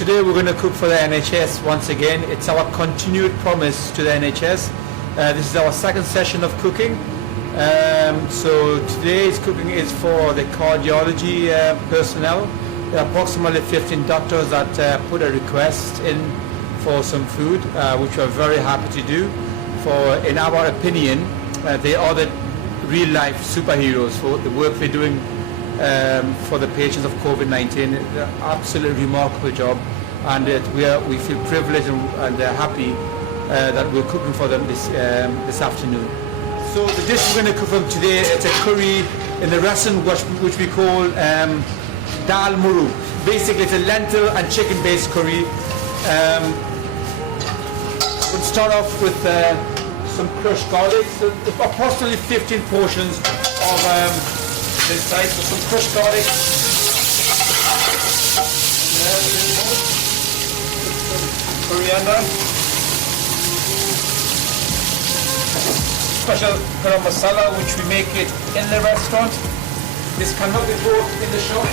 today we're going to cook for the NHS once again. It's our continued promise to the NHS. This is our second session of cooking. So today's cooking is for the cardiology personnel. There are approximately 15 doctors that put a request in for some food, which we're very happy to do. For, in our opinion, they are the real-life superheroes for the work they're doing for the patients of COVID-19. Absolutely remarkable job, and we feel privileged and happy that we're cooking for them this afternoon. So the dish we're going to cook for them today, it's a curry in the restaurant which we call dal muru. Basically it's a lentil and chicken based curry. We'll start off with some crushed garlic. So approximately 15 portions of this size, so some crushed garlic. Coriander. Special garam masala which we make it in the restaurant. This cannot be bought in the shop.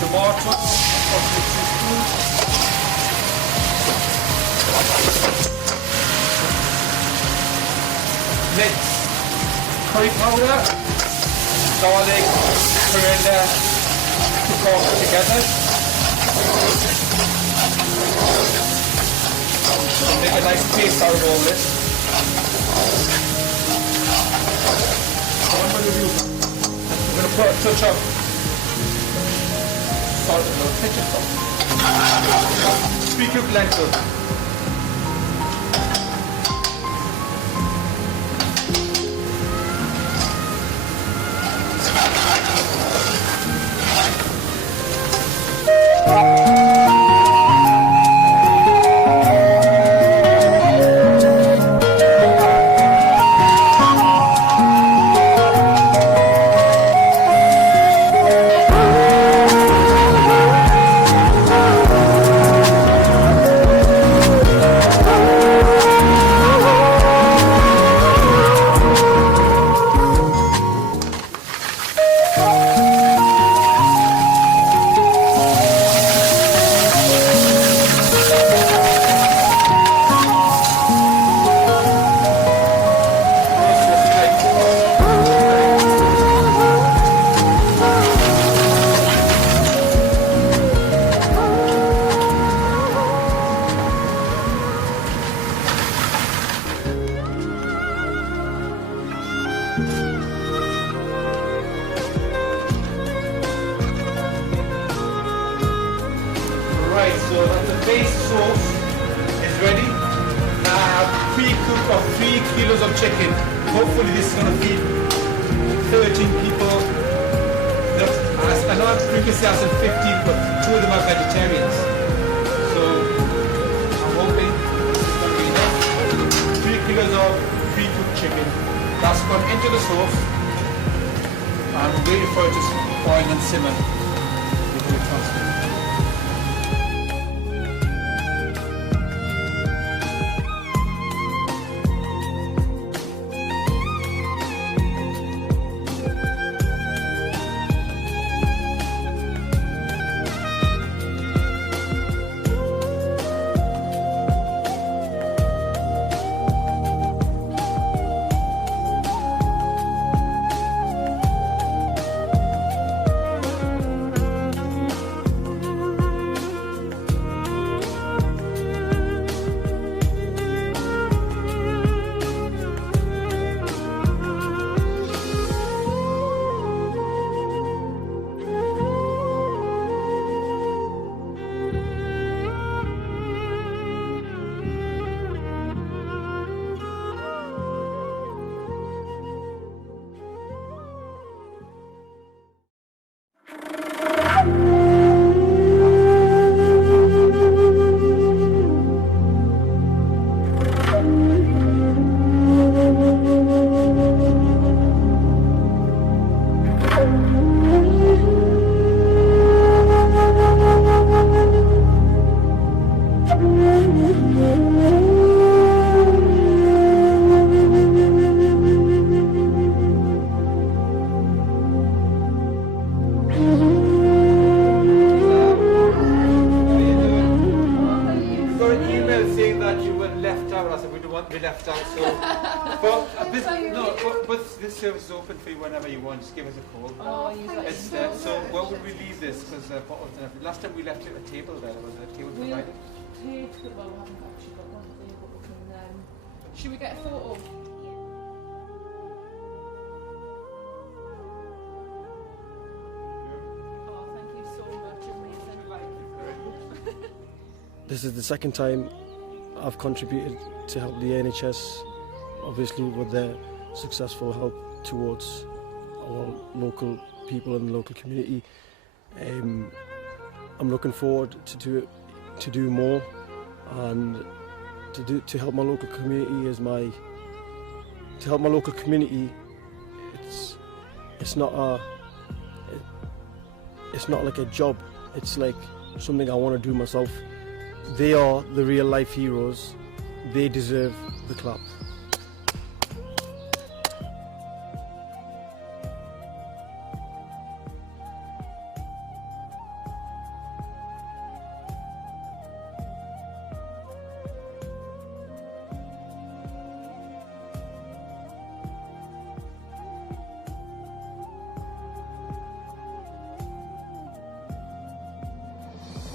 Tomatoes, mix curry powder, garlic, coriander, cook all together. So make a nice paste out of all this. I'm going to put a touch of salt and a little pinch of salt. Pre-cooked lentils. Right, so the base sauce is ready. Now I have pre-cooked of 3 kilos of chicken. Hopefully this is going to feed 13 people. I know I've previously asked 15, but 2 of them are vegetarians. So I'm hoping this is going to be enough. 3 kilos of pre-cooked chicken. That's gone into the sauce. I'm waiting for it to boil and simmer before we transfer. want to be left out. So, but this service is open for you whenever you want. Just give us a call. Oh, It's, so where would we leave this? Because bottles and everything. Last time we left it at a table there. Was a table provided? Well, we haven't actually got one here, but we can. Should we get a photo? Oh, thank you so much. Amazing. This is the second time I've contributed to help the NHS, obviously with their successful help towards our local people and the local community. I'm looking forward to do more, and to help my local community to help my local community. It's not like a job. It's like something I want to do myself. They are the real life heroes. They deserve the clap.